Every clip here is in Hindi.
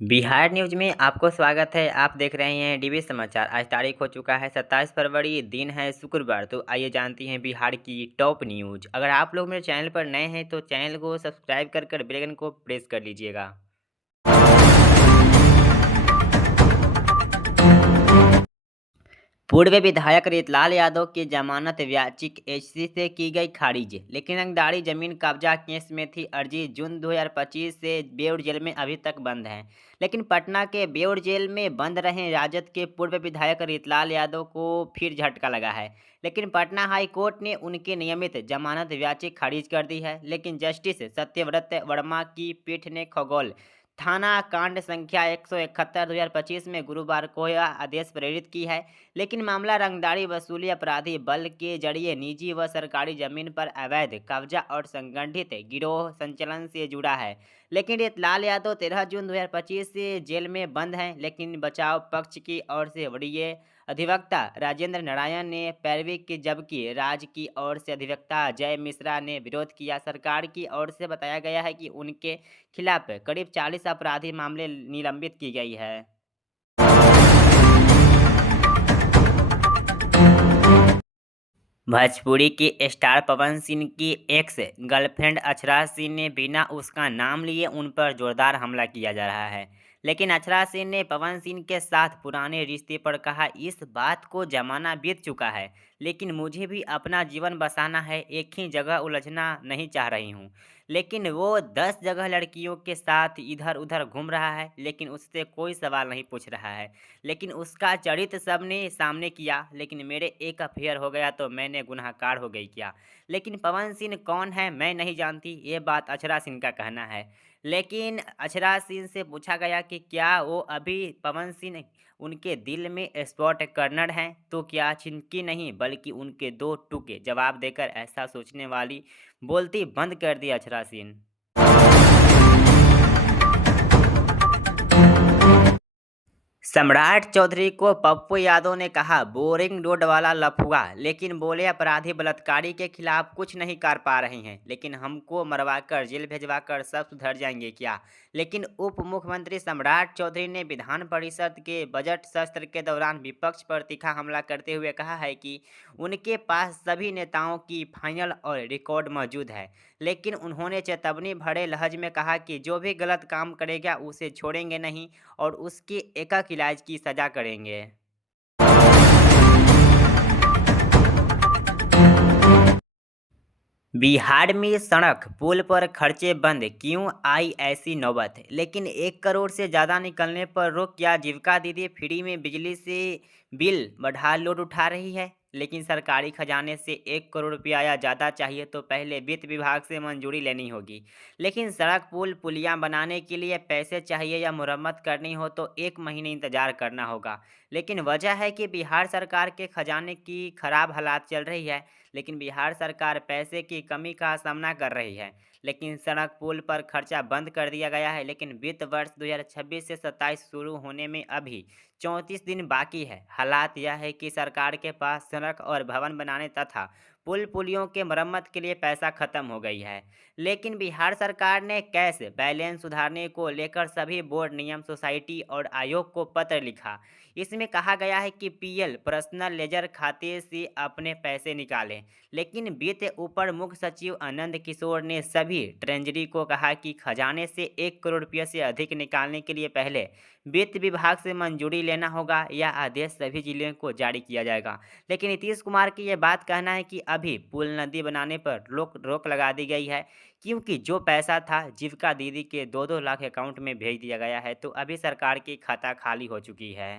बिहार न्यूज में आपको स्वागत है। आप देख रहे हैं डीवी समाचार। आज तारीख हो चुका है 27 फरवरी, दिन है शुक्रवार। तो आइए जानते हैं बिहार की टॉप न्यूज। अगर आप लोग मेरे चैनल पर नए हैं तो चैनल को सब्सक्राइब कर बेल आइकन को प्रेस कर लीजिएगा। पूर्व विधायक रितलाल यादव की जमानत याचिका एचसी से की गई खारिज, लेकिन रंगदारी जमीन कब्जा केस में थी अर्जी जून 2025 से बेउर जेल में अभी तक बंद है। लेकिन पटना के बेउर जेल में बंद रहे राजद के पूर्व विधायक रितलाल यादव को फिर झटका लगा है। लेकिन पटना हाई कोर्ट ने उनकी नियमित जमानत याचिका खारिज कर दी है। लेकिन जस्टिस सत्यव्रत वर्मा की पीठ ने खगोल थाना कांड संख्या 171 2025 में गुरुवार को यह आदेश प्रेरित की है। लेकिन मामला रंगदारी वसूली अपराधी बल के जरिए निजी व सरकारी जमीन पर अवैध कब्जा और संगठित गिरोह संचालन से जुड़ा है। लेकिन रितलाल यादव 13 जून 2025 से जेल में बंद हैं। लेकिन बचाव पक्ष की ओर से वरीय अधिवक्ता राजेंद्र नारायण ने पैरवी की, जबकि राज्य की ओर से अधिवक्ता जय मिश्रा ने विरोध किया। सरकार की ओर से बताया गया है कि उनके खिलाफ करीब 40 आपराधिक मामले निलंबित की गई है। भोजपुरी की स्टार पवन सिंह की एक्स गर्लफ्रेंड अक्षरा सिंह ने बिना उसका नाम लिए उन पर जोरदार हमला किया जा रहा है। लेकिन अक्षरा सिंह ने पवन सिंह के साथ पुराने रिश्ते पर कहा, इस बात को जमाना बीत चुका है, लेकिन मुझे भी अपना जीवन बसाना है, एक ही जगह उलझना नहीं चाह रही हूँ। लेकिन वो 10 जगह लड़कियों के साथ इधर उधर घूम रहा है, लेकिन उससे कोई सवाल नहीं पूछ रहा है। लेकिन उसका चरित्र सबने सामने किया, लेकिन मेरे एक अफेयर हो गया तो मैंने गुनहगार हो गई क्या। लेकिन पवन सिंह कौन है मैं नहीं जानती, ये बात अक्षरा सिंह का कहना है। लेकिन अक्षरा सिंह से पूछा गया कि क्या वो अभी पवन सिंह उनके दिल में स्पॉट कर्नर हैं, तो क्या चिंकी नहीं बल्कि उनके दो टुके। जवाब देकर ऐसा सोचने वाली बोलती बंद कर दी अक्षरा सिंह। सम्राट चौधरी को पप्पू यादव ने कहा बोरिंग रोड वाला लफुआ, लेकिन बोले अपराधी बलात्कारी के खिलाफ कुछ नहीं कर पा रहे हैं, लेकिन हमको मरवाकर जेल भेजवाकर सब सुधर जाएंगे क्या। लेकिन उप मुख्यमंत्री सम्राट चौधरी ने विधान परिषद के बजट सत्र के दौरान विपक्ष पर तीखा हमला करते हुए कहा है कि उनके पास सभी नेताओं की फाइनल और रिकॉर्ड मौजूद है। लेकिन उन्होंने चेतावनी भरे लहज में कहा कि जो भी गलत काम करेगा उसे छोड़ेंगे नहीं और उसकी एकक इलाज की सजा करेंगे। बिहार में सड़क पुल पर खर्चे बंद, क्यों आई ऐसी नौबत। लेकिन 1 करोड़ से ज़्यादा निकलने पर रोक, क्या जीविका दीदी फ्री में बिजली से बिल बढ़ा लोड उठा रही है। लेकिन सरकारी खजाने से 1 करोड़ रुपया या ज़्यादा चाहिए तो पहले वित्त विभाग से मंजूरी लेनी होगी। लेकिन सड़क पुल पुलियाँ बनाने के लिए पैसे चाहिए या मुरम्मत करनी हो तो 1 महीने इंतजार करना होगा। लेकिन वजह है कि बिहार सरकार के खजाने की खराब हालात चल रही है। लेकिन बिहार सरकार पैसे की कमी का सामना कर रही है। लेकिन सड़क पुल पर खर्चा बंद कर दिया गया है। लेकिन वित्त वर्ष 2026 से 27 शुरू होने में अभी 34 दिन बाकी है। हालात यह है कि सरकार के पास सड़क और भवन बनाने तथा पुल पुलियों के मरम्मत के लिए पैसा खत्म हो गई है। लेकिन बिहार सरकार ने कैश बैलेंस सुधारने को लेकर सभी बोर्ड, नियम सोसाइटी और आयोग को पत्र लिखा। इसमें कहा गया है कि पीएल पर्सनल लेजर खाते से अपने पैसे निकालें। लेकिन वित्त उपर मुख्य सचिव आनंद किशोर ने सभी ट्रेजरी को कहा कि खजाने से 1 करोड़ रुपये से अधिक निकालने के लिए पहले वित्त विभाग से मंजूरी लेना होगा। यह आदेश सभी जिलों को जारी किया जाएगा। लेकिन नीतीश कुमार की यह बात कहना है कि अभी पुल नदी बनाने पर रोक लगा दी गई है, क्योंकि जो पैसा था जीविका दीदी के 2-2 लाख अकाउंट में भेज दिया गया है, तो अभी सरकार की खाता खाली हो चुकी है।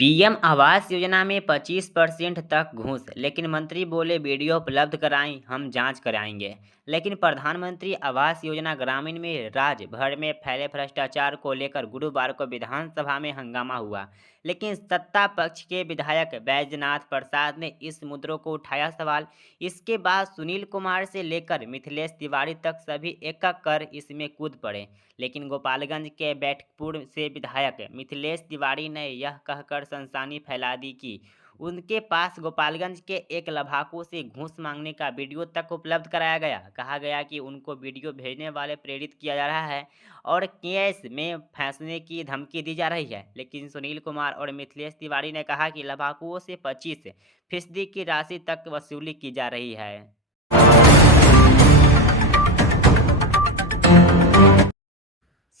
पीएम आवास योजना में 25% तक घूस, लेकिन मंत्री बोले वीडियो उपलब्ध कराएं, हम जांच कराएंगे। लेकिन प्रधानमंत्री आवास योजना ग्रामीण में राज्य भर में फैले भ्रष्टाचार को लेकर गुरुवार को विधानसभा में हंगामा हुआ। लेकिन सत्ता पक्ष के विधायक बैजनाथ प्रसाद ने इस मुद्दों को उठाया सवाल। इसके बाद सुनील कुमार से लेकर मिथिलेश तिवारी तक सभी एक एक कर इसमें कूद पड़े। लेकिन गोपालगंज के बैठकपुर से विधायक मिथिलेश तिवारी ने यह कहकर सनसनी फैला दी कि उनके पास गोपालगंज के एक लड़ाकू से घूस मांगने का वीडियो तक उपलब्ध कराया गया। कहा गया कि उनको वीडियो भेजने वाले प्रेरित किया जा रहा है और केस में फंसने की धमकी दी जा रही है। लेकिन सुनील कुमार और मिथिलेश तिवारी ने कहा कि लड़ाकुओं से 25% की राशि तक वसूली की जा रही है।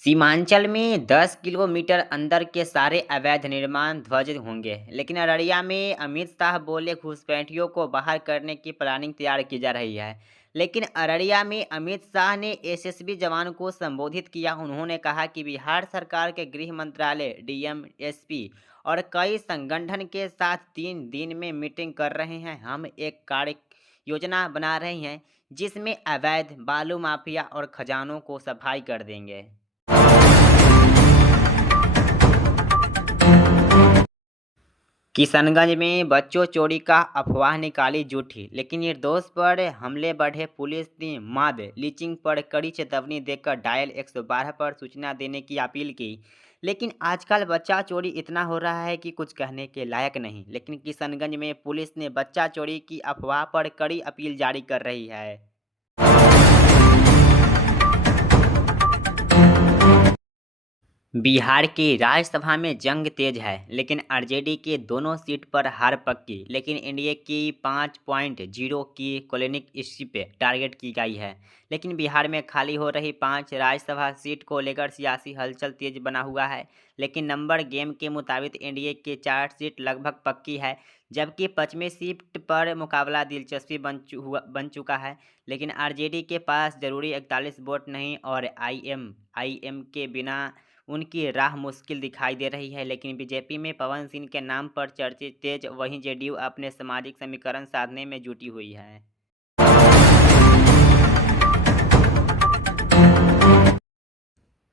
सीमांचल में 10 किलोमीटर अंदर के सारे अवैध निर्माण ध्वस्त होंगे, लेकिन अररिया में अमित शाह बोले घुसपैठियों को बाहर करने की प्लानिंग तैयार की जा रही है। लेकिन अररिया में अमित शाह ने एसएसबी जवान को संबोधित किया। उन्होंने कहा कि बिहार सरकार के गृह मंत्रालय, डीएम, एसपी और कई संगठन के साथ 3 दिन में मीटिंग कर रहे हैं। हम एक कार्य योजना बना रहे हैं जिसमें अवैध बालू माफिया और खजानों को सफाई कर देंगे। किशनगंज में बच्चों चोरी का अफवाह निकाली झूठी, लेकिन निर्दोष पर हमले बढ़े। पुलिस ने मॉब लिंचिंग पर कड़ी चेतावनी देकर डायल 112 पर सूचना देने की अपील की। लेकिन आजकल बच्चा चोरी इतना हो रहा है कि कुछ कहने के लायक नहीं। लेकिन किशनगंज में पुलिस ने बच्चा चोरी की अफवाह पर कड़ी अपील जारी कर रही है। बिहार की राज्यसभा में जंग तेज है, लेकिन आरजेडी के दोनों सीट पर हार पक्की। लेकिन एनडीए की 5.0 की कोलिंग सीट टारगेट की गई है। लेकिन बिहार में खाली हो रही 5 राज्यसभा सीट को लेकर सियासी हलचल तेज बना हुआ है। लेकिन नंबर गेम के मुताबिक एनडीए के 4 सीट लगभग पक्की है, जबकि 5वीं सीट पर मुकाबला दिलचस्पी बन चुका है। लेकिन आरजेडी के पास जरूरी 41 वोट नहीं और आईएम के बिना उनकी राह मुश्किल दिखाई दे रही है। लेकिन बीजेपी में पवन सिंह के नाम पर चर्चे तेज, वहीं जेडीयू अपने सामाजिक समीकरण साधने में जुटी हुई है।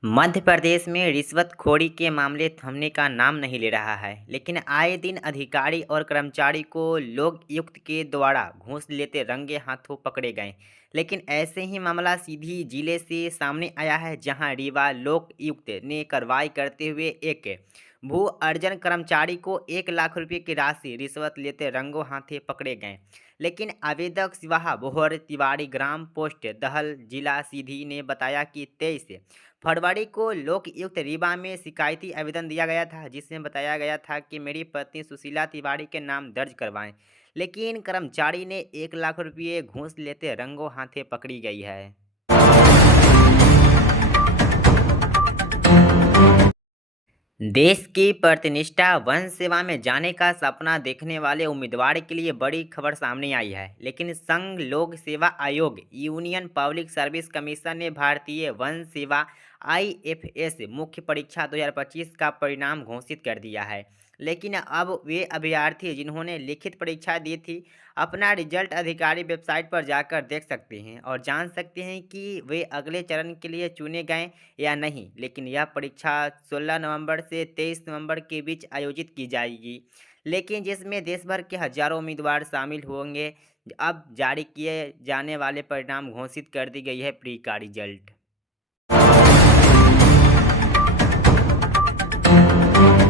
मध्य प्रदेश में रिश्वतखोरी के मामले थमने का नाम नहीं ले रहा है, लेकिन आए दिन अधिकारी और कर्मचारी को लोकायुक्त के द्वारा घूस लेते रंगे हाथों पकड़े गए। लेकिन ऐसे ही मामला सीधी जिले से सामने आया है, जहां रीवा लोकायुक्त ने कार्रवाई करते हुए एक भू अर्जन कर्मचारी को 1 लाख रुपए की राशि रिश्वत लेते रंगों हाथे पकड़े गए। लेकिन आवेदक शिवाहा बोहर तिवारी, ग्राम पोस्ट दहल, जिला सीधी ने बताया कि 23 फरवरी को लोकायुक्त रीवा में शिकायती आवेदन दिया गया था, जिसमें बताया गया था कि मेरी पत्नी सुशीला तिवारी के नाम दर्ज करवाएं। लेकिन कर्मचारी ने 1 लाख रुपये घूस लेते रंगों हाथे पकड़ी गई है। देश की प्रतिष्ठा वन सेवा में जाने का सपना देखने वाले उम्मीदवार के लिए बड़ी खबर सामने आई है। लेकिन संघ लोक सेवा आयोग, यूनियन पब्लिक सर्विस कमीशन ने भारतीय वन सेवा आईएफएस मुख्य परीक्षा 2025 का परिणाम घोषित कर दिया है। लेकिन अब वे अभ्यर्थी जिन्होंने लिखित परीक्षा दी थी, अपना रिजल्ट अधिकारी वेबसाइट पर जाकर देख सकते हैं और जान सकते हैं कि वे अगले चरण के लिए चुने गए या नहीं। लेकिन यह परीक्षा 16 नवंबर से 23 नवंबर के बीच आयोजित की जाएगी, लेकिन जिसमें देश भर के हजारों उम्मीदवार शामिल होंगे। अब जारी किए जाने वाले परिणाम घोषित कर दी गई है प्री का रिजल्ट।